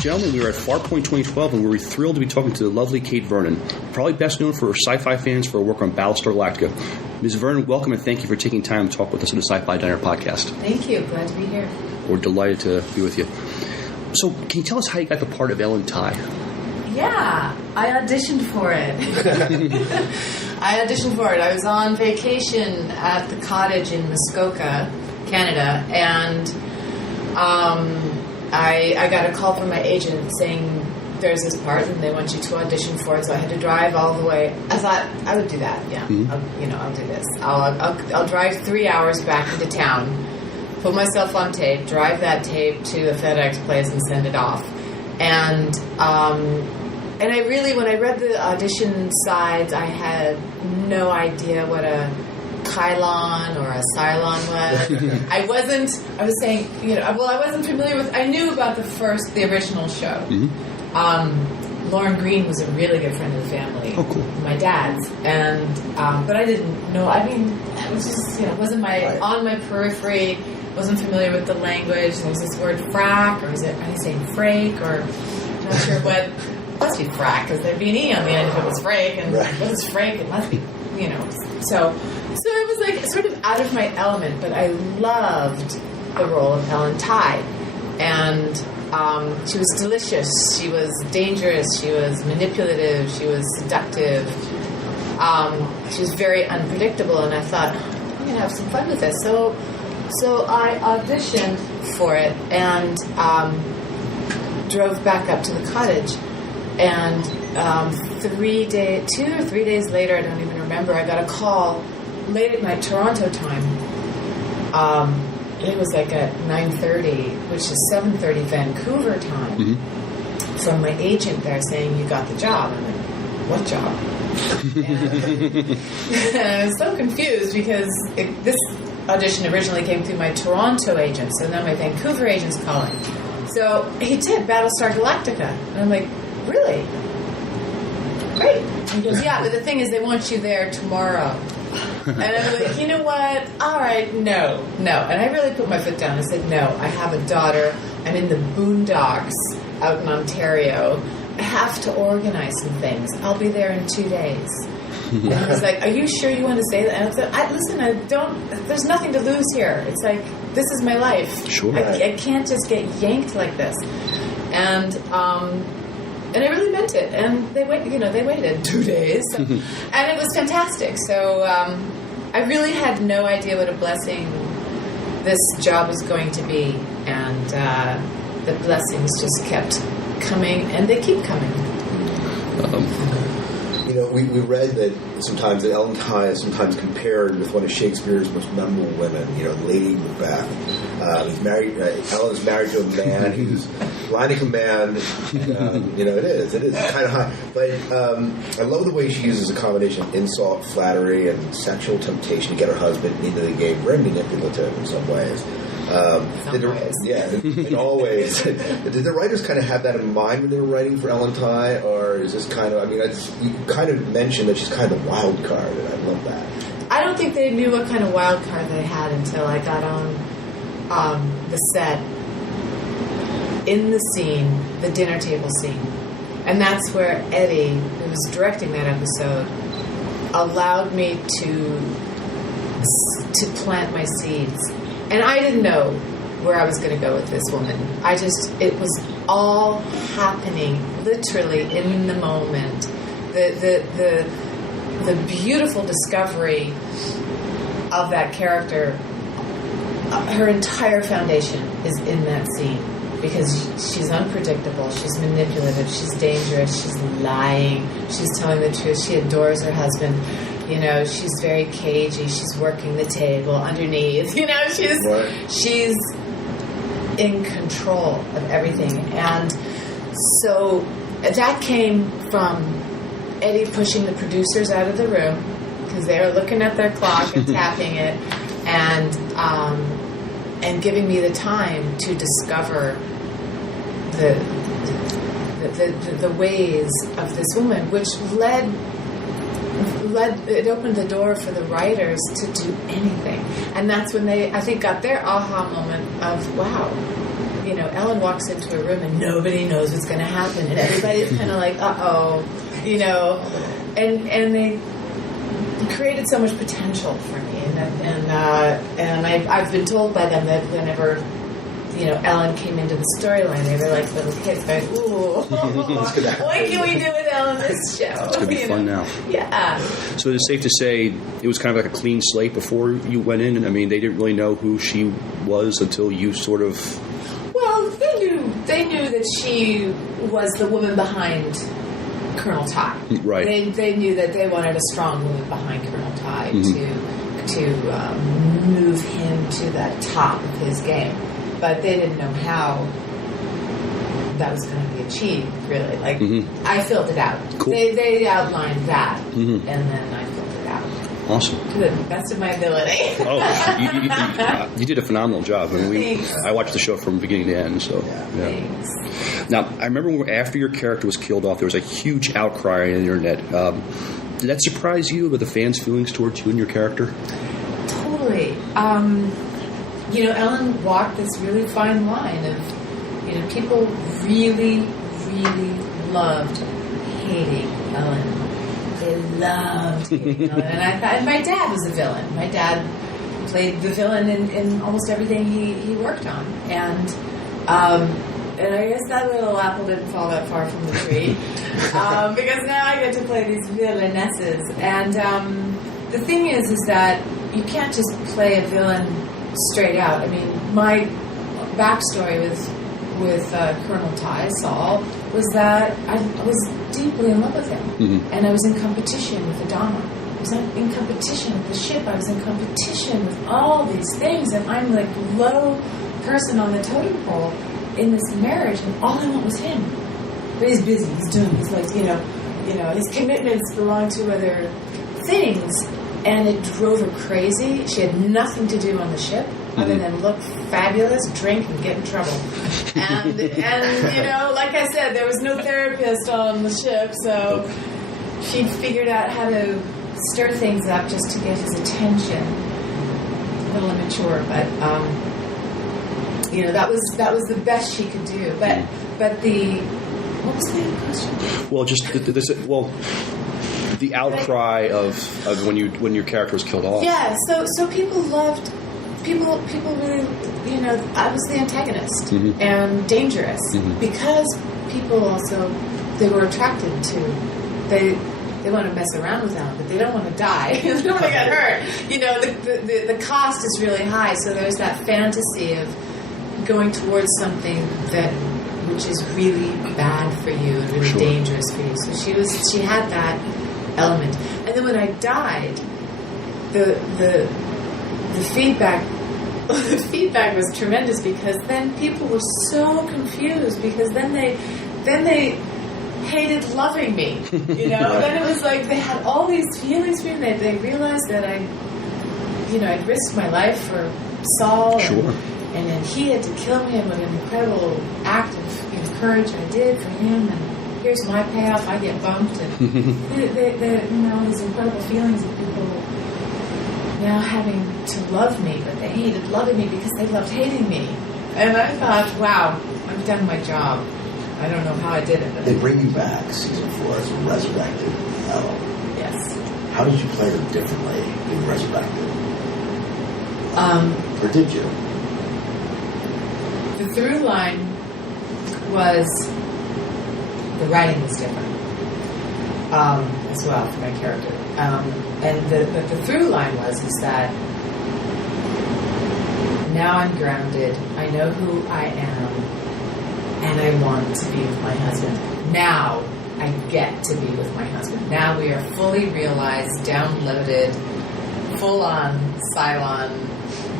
and gentlemen, we are at Farpoint 2012, and we're thrilled to be talking to the lovely Kate Vernon, probably best known for her sci-fi fans for her work on Battlestar Galactica. Ms. Vernon, welcome, and thank you for taking time to talk with us on the Sci-Fi Diner podcast. Thank you. Glad to be here. We're delighted to be with you. So, can you tell us how you got the part of Ellen Tigh? Yeah, I auditioned for it. I was on vacation at the cottage in Muskoka, Canada, and I got a call from my agent saying there's this part and they want you to audition for it. So I had to drive all the way. I thought I would do that. Yeah, Mm-hmm. I'll do this. I'll drive 3 hours back into town, put myself on tape, drive that tape to a FedEx place, and send it off. And I really, when I read the audition sides, I had no idea what a Kylon or a Cylon was. I was saying, I wasn't familiar with, I knew about the original show. Mm-hmm. Lauren Green was a really good friend of the family. Oh, cool. My dad's. And, but I didn't know, it was just, wasn't on my periphery, wasn't familiar with the language. There was this word frack, or are you saying frake, or I'm not sure what. It must be frack, because there'd be an E on the end if it was frake, and what is frake? It must be, So it was like sort of out of my element, but I loved the role of Ellen Tigh. And she was delicious, she was dangerous, she was manipulative, she was seductive. She was very unpredictable, and I thought, I'm going to have some fun with this. So I auditioned for it and drove back up to the cottage. And 2 or 3 days later, I don't even remember, I got a call late at night, Toronto time. It was like at 9:30, which is 7:30 Vancouver time, from my agent there saying, you got the job. I'm like, what job? And I was so confused because this audition originally came through my Toronto agent, so now my Vancouver agent's calling. So he did Battlestar Galactica. And I'm like, really? Great. He goes, yeah, but the thing is they want you there tomorrow. And I'm like, you know what? All right, no. And I really put my foot down. I said, no, I have a daughter. I'm in the boondocks out in Ontario. I have to organize some things. I'll be there in 2 days. And he was like, are you sure you want to say that? And I said, listen, there's nothing to lose here. It's like, this is my life. Sure. I can't just get yanked like this. And I really meant it. And they waited 2 days. So, and it was fantastic. So I really had no idea what a blessing this job was going to be. And the blessings just kept coming, and they keep coming. We read that sometimes that Ellen Tigh is sometimes compared with one of Shakespeare's most memorable women, Lady Macbeth. Ellen's married to a man who's line of command. It is kind of high. But I love the way she uses a combination of insult, flattery, and sexual temptation to get her husband into the game. Very manipulative in some ways. In all ways. Did the writers kind of have that in mind when they were writing for Ellen Tigh, or is this kind of? You kind of mentioned that she's kind of a wild card, and I love that. I don't think they knew what kind of wild card they had until I got on the set, in the scene, the dinner table scene, and that's where Eddie, who was directing that episode, allowed me to plant my seeds. And I didn't know where I was going to go with this woman. It was all happening literally in the moment. The beautiful discovery of that character, her entire foundation is in that scene. Because she's unpredictable, she's manipulative, she's dangerous, she's lying, she's telling the truth, she adores her husband. She's very cagey. She's working the table underneath. She's in control of everything. And so that came from Eddie pushing the producers out of the room because they were looking at their clock and tapping it, and giving me the time to discover the ways of this woman, which it opened the door for the writers to do anything. And that's when they, I think, got their aha moment of, wow, Ellen walks into a room and nobody knows what's going to happen, and everybody's kind of like, uh-oh, and they created so much potential for me, and I've been told by them that whenever Ellen came into the storyline, they were like little kids going, ooh, what can we do with Ellen this show? It's going to be fun now. Yeah. So it's safe to say it was kind of like a clean slate before you went in, and I mean, they didn't really know who she was until you sort of... Well, they knew that she was the woman behind Colonel Tigh. Right. They knew that they wanted a strong woman behind Colonel Tigh to move him to the top of his game. But they didn't know how that was going to be achieved, really. Like, I filled it out. Cool. They outlined that, and then I filled it out. Awesome. To the best of my ability. You did a phenomenal job. I mean, I watched the show from beginning to end. So, yeah. Thanks. Now, I remember after your character was killed off, there was a huge outcry on the internet. Did that surprise you about the fans' feelings towards you and your character? Totally. Ellen walked this really fine line of, people really, really loved hating Ellen. They loved hating Ellen. And my dad was a villain. My dad played the villain in almost everything he worked on. And I guess that little apple didn't fall that far from the tree. Because now I get to play these villainesses. And the thing is that you can't just play a villain straight out. I mean, my backstory with Colonel Tigh, Saul, was that I was deeply in love with him, and I was in competition with Adama. I was in competition with the ship. I was in competition with all these things, and I'm like low person on the totem pole in this marriage, and all I want was him. But he's busy. He's doing. He's like his commitments belong to other things. And it drove her crazy. She had nothing to do on the ship other than look fabulous, drink, and get in trouble. And like I said, there was no therapist on the ship, so she figured out how to stir things up just to get his attention. A little immature, but that was the best she could do. But what was the question? Well, just the outcry of when your character was killed off. Yeah, so people really, I was the antagonist and dangerous because people also, they were attracted to, they want to mess around with Ellen, but they don't want to die. They don't want to get hurt. The cost is really high, so there's that fantasy of going towards something which is really bad for you and really dangerous for you. So she had that element. And then when I died, the feedback was tremendous, because then people were so confused, because then they hated loving me. Then it was like they had all these feelings for me. They realized that I'd risked my life for Saul, and then he had to kill him with an incredible act of courage I did for him, and here's my payoff, I get bumped, and these incredible feelings of people now having to love me, but they hated loving me because they loved hating me. And I thought, wow, I've done my job. I don't know how I did it. But they bring you back season 4 as a resurrected Ellen. Yes. How did you play her differently being resurrected? Or did you? The through line was the writing was different as well for my character. And the through line was that now I'm grounded, I know who I am, and I want to be with my husband. Now I get to be with my husband. Now we are fully realized, downloaded, full-on Cylon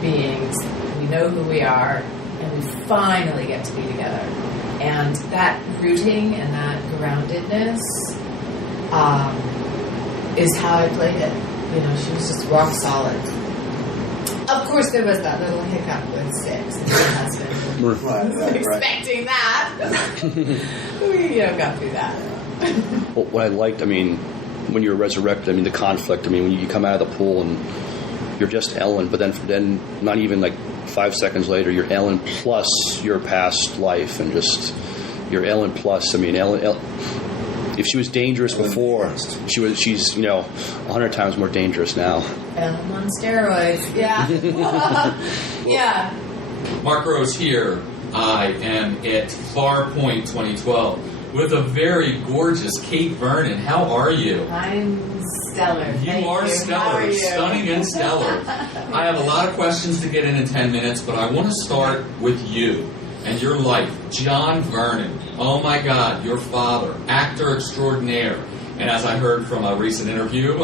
beings. We know who we are, and we finally get to be together. And that rooting and that groundedness is how I played it. She was just rock solid. Of course, there was that little hiccup with 6 and my husband. Right. Expecting that. We got through that. Well, what I liked, when you were resurrected, the conflict, when you come out of the pool and you're just Ellen, but then not even like 5 seconds later, you're Ellen plus your past life, and just you're Ellen plus. I mean, Ellen if she was dangerous before, she's 100 times more dangerous now. Ellen on steroids. Yeah. Yeah. Mark Rose here. I am at Farpoint 2012 with a very gorgeous Kate Vernon. How are you? I'm stellar. You are stellar. How are you? Stunning and stellar. I have a lot of questions to get in 10 minutes, but I want to start with you and your life. John Vernon. Oh my God, your father, actor extraordinaire. And as I heard from a recent interview,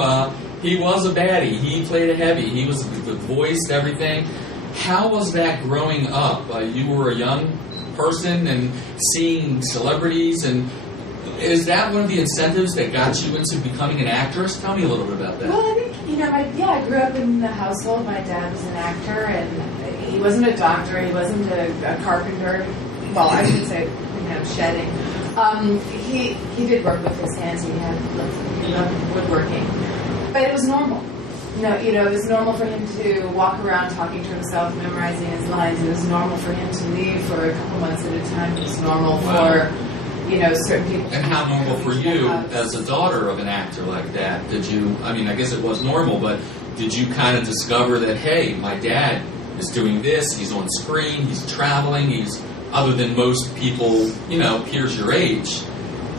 he was a baddie. He played a heavy. He was the voice, everything. How was that growing up? You were a young person and seeing celebrities, and is that one of the incentives that got you into becoming an actress? Tell me a little bit about that. Well, I think, I grew up in the household. My dad was an actor, and he wasn't a doctor. He wasn't a carpenter. Well, I should say, shedding. He did work with his hands. He loved woodworking. But it was normal. It was normal for him to walk around talking to himself, memorizing his lines. It was normal for him to leave for a couple months at a time. It was normal for, certain people. And how normal for you as a daughter of an actor like that? Did you, I guess it was normal, but did you kind of discover that, hey, my dad is doing this, he's on screen, he's traveling, he's, other than most people, peers your age,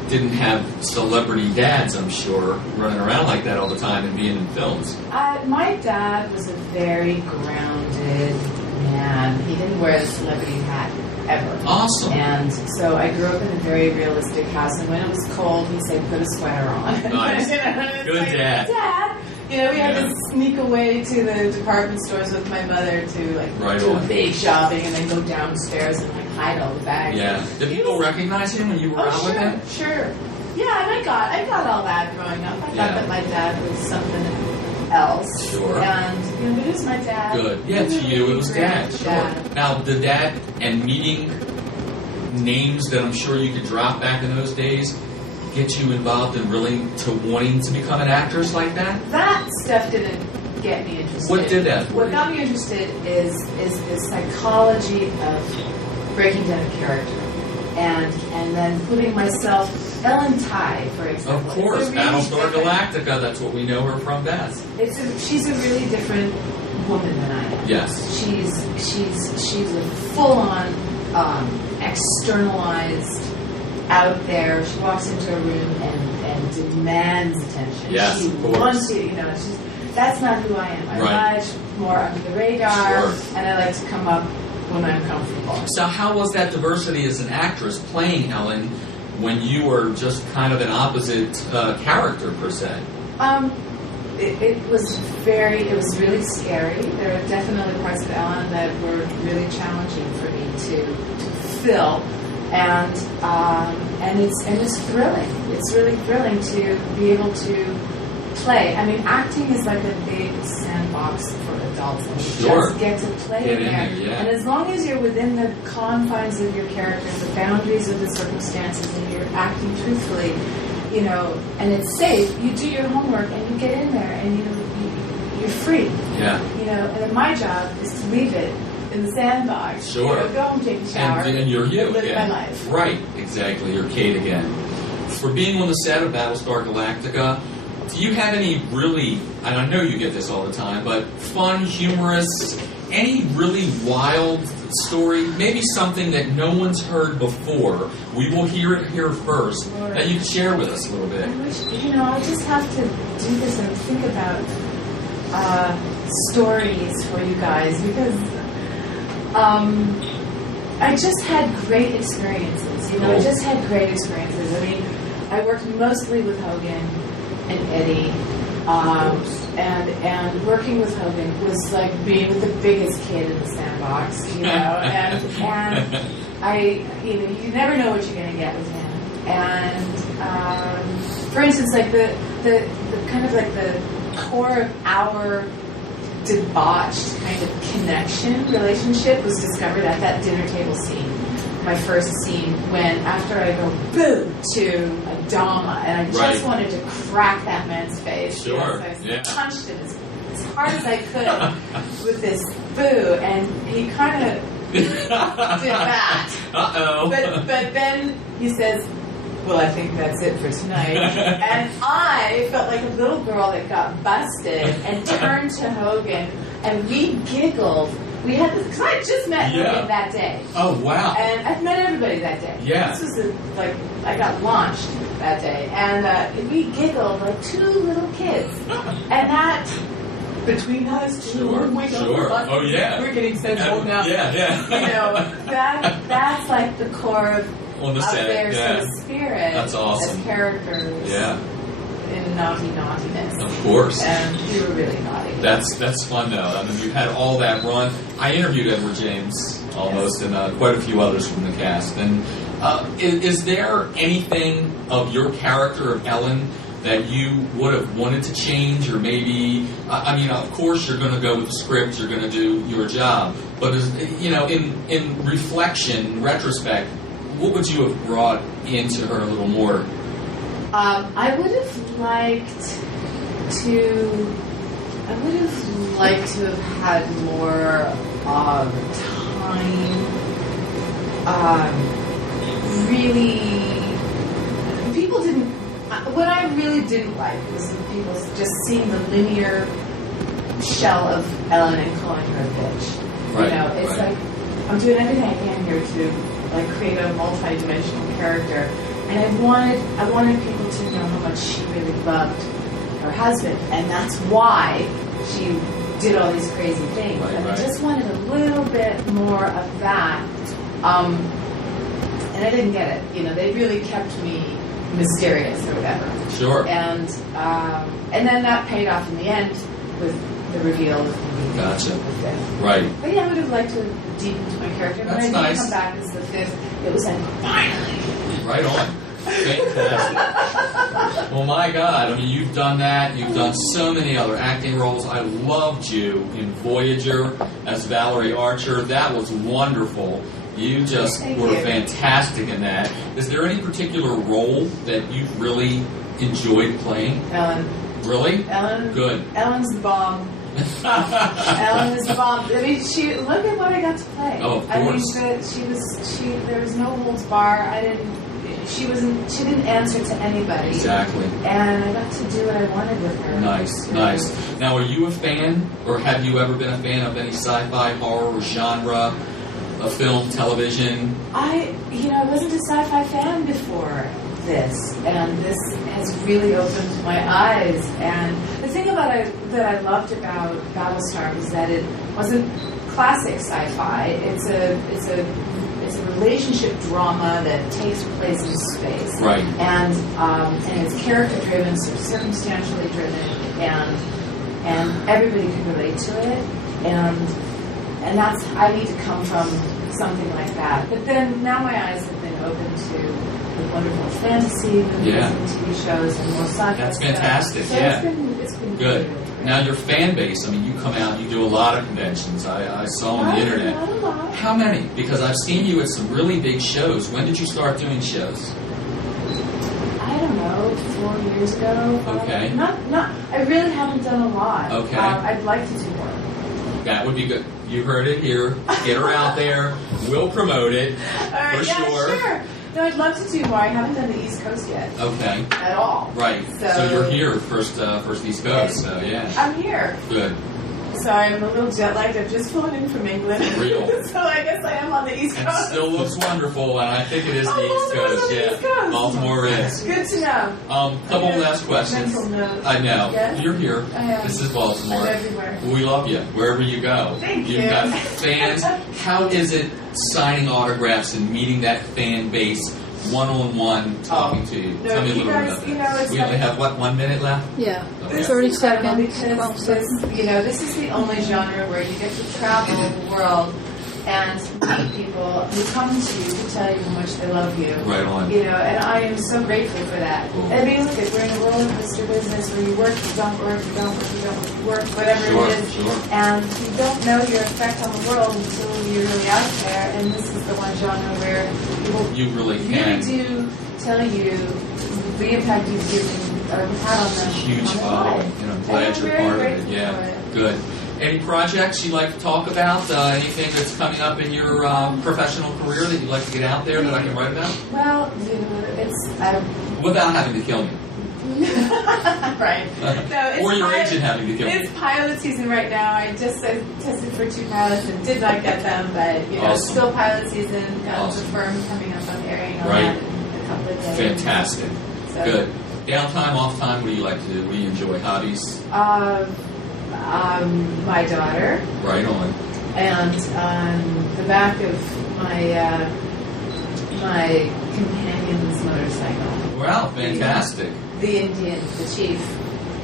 didn't have celebrity dads, I'm sure, running around like that all the time and being in films. My dad was a very grounded man. He didn't wear the celebrity hat ever. Awesome. And so I grew up in a very realistic house, and when it was cold, he'd say, put a sweater on. Nice. Good dad. Dad! We had to sneak away to the department stores with my mother to do a big shopping, and then go downstairs and hide all the bags. Yeah. Did people recognize him when you were out with him? Sure. Yeah, and I got all that growing up. I thought that my dad was something else. Sure. And it was my dad. Good. Yeah, to you it was dad. Sure. Dad. Now, the dad and meeting names that I'm sure you could drop back in those days get you involved in really to wanting to become an actress like that? That stuff didn't get me interested. What did that for What you? got me interested is the psychology of breaking down a character and then putting myself, Ellen Tigh, for example. Of course, really Battlestar Galactica, that's what we know her from best. She's a really different woman than I am. Yes. She's a full-on, externalized, out there. She walks into a room and demands attention. Yes, she of course. wants you. That's not who I am. I'm much more under the radar, and I like to come up when I'm comfortable. So how was that diversity as an actress playing Ellen when you were just kind of an opposite character per se? It was really scary. There are definitely parts of Ellen that were really challenging for me to fill, and it's thrilling. It's really thrilling to be able to play. Acting is like a big sandbox for adults, and you just get to play in there. And as long as you're within the confines of your characters, the boundaries of the circumstances, and you're acting truthfully, and it's safe, you do your homework and you get in there and you're free. Yeah. And my job is to leave it in the sandbox. Sure. Go and take a shower. And you're you live again. my life. Right, exactly. You're Kate again. For being on the set of Battlestar Galactica, do you have any really, and I know you get this all the time, but fun, humorous, any really wild story, maybe something that no one's heard before, we will hear it here first, that you can share with us a little bit? I wish, I just have to do this and think about stories for you guys, because I just had great experiences. I just had great experiences. I worked mostly with Hogan and Eddie, and working with Hogan was like being with the biggest kid in the sandbox, and I, you never know what you're going to get with him. And for instance, like the kind of like the core of our debauched kind of relationship was discovered at that dinner table scene. My first scene, when after I go boo to Adama, and I just wanted to crack that man's face. Sure. I punched him as hard as I could with this boo, and he kind of did that. Uh-oh. But then he says, well, I think that's it for tonight. And I felt like a little girl that got busted and turned to Hogan, and we giggled. We had this, because I had just met Hogan that day. Oh, wow. And I've met everybody that day. Yeah. This was I got launched that day. And we giggled like two little kids. And that, between us two, Sure. Oh, yeah. We're getting sensible now. Yeah. You know, that's like the core of their sort of spirit. That's awesome. As characters. Yeah. In naughtiness. Of course. And we were really naughty. That's fun, though. I mean, you had all that run. I interviewed Edward James almost, and quite a few others from the cast. And is there anything of your character of Ellen that you would have wanted to change, or maybe? I mean, of course, you're going to go with the script. You're going to do your job. But in reflection, retrospect, what would you have brought into her a little more? I would have liked to have had more time. Really, people didn't. What I really didn't like was people just seeing the linear shell of Ellen and calling her a bitch. Right, you know, it's like I'm doing everything I can here to create a multi-dimensional character. And I wanted people to know how much she really loved her husband, and that's why she did all these crazy things. I just wanted a little bit more of that, and I didn't get it. You know, they really kept me mysterious or whatever. Sure. And then that paid off in the end with the reveal of the fifth. Right. But yeah, I would have liked to deepen into my character. When I did come back as the fifth, it was like, finally. Right on. Fantastic. Well, my God. I mean, you've done that. You've done so many other acting roles. I loved you in Voyager as Valerie Archer. That was wonderful. You just were fantastic in that. Is there any particular role that you really enjoyed playing? Ellen. Really? Ellen. Good. Ellen's the bomb. Ellen is the bomb. I mean, look at what I got to play. Oh, of course. I mean, there was no holds bar. She didn't answer to anybody. Exactly. And I got to do what I wanted with her. Nice. Now, are you a fan, or have you ever been a fan of any sci-fi, horror, genre, a film, television? I wasn't a sci-fi fan before this, and this has really opened my eyes. And the thing that I loved about Battlestar was that it wasn't classic sci-fi. It's a relationship drama that takes place in space, right? And it's character driven, so circumstantially driven, and everybody can relate to it, and that's I need to come from something like that. But then now my eyes have been open to the wonderful fantasy movies and TV shows and more sci-fi. That's fantastic. So it's been good. Now your fan base, I mean, you come out, you do a lot of conventions. I saw on the internet. Not a lot. How many? Because I've seen you at some really big shows. When did you start doing shows? I don't know, 4 years ago. Okay. Not. I really haven't done a lot. Okay. I'd like to do more. That would be good. You heard it here. Get her out there. We'll promote it for sure. No, I'd love to do more. I haven't done the East Coast yet. Okay. At all. Right. So you're here first East Coast. So yeah. I'm here. Good. So I'm a little jet lagged. I've just flown in from England. Real. So I guess I am on the East Coast. It still looks wonderful, and I think it is the East Coast. Yeah. East Coast. Baltimore is. Good to know. Couple last questions. I know. Yes? You're here. I am. This is Baltimore. I'm everywhere. We love you wherever you go. Thank You've you. got fans. How is it signing autographs and meeting that fan base one-on-one, talking to you? No, Tell me a you little guys, bit about that. We only have, 1 minute left? Yeah. Okay. 30 Because seconds, 12 seconds. this is the only genre where you get to travel the world and meet people who come to you to tell you how much they love you. Right on. And I am so grateful for that. Cool. I mean, look, we're in a roller coaster business where you work, you don't work, you don't work, you don't work, whatever it is. Sure. And you don't know your effect on the world until you're really out there. And this is the one genre where people You really really can. do tell you the impact you've given or had on them. Huge on their follow. life. I'm glad And I'm you're very part of it. grateful Yeah. for it. Good. Any projects you'd like to talk about? Anything that's coming up in your professional career that you'd like to get out there that I can write about? Well, it's Without having to kill me. right. No, it's or your agent having to kill me. It's pilot season right now. I just tested for 2 pilots and did not get them, but it's still pilot season. Got the firm coming up on airing on that in a couple of days. Fantastic. So, good. Downtime, off time. What do you like to do? What do you enjoy? Hobbies? My daughter. Right on. And on the back of my my companion's motorcycle. Wow, fantastic. The Indian, the chief.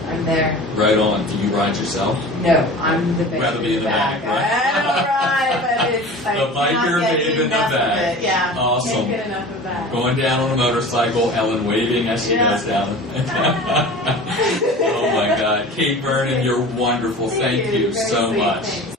I'm there. Right on. Do you ride yourself? No, I'm the baby. Rather be in the back, right? I don't ride, but it's like the biker babe in the back. Yeah. Awesome. Can't get enough of that. Going down on a motorcycle, Ellen waving as she goes down. Oh my God. Kate Vernon, you're wonderful. Thank you so Very sweet. much. Thanks.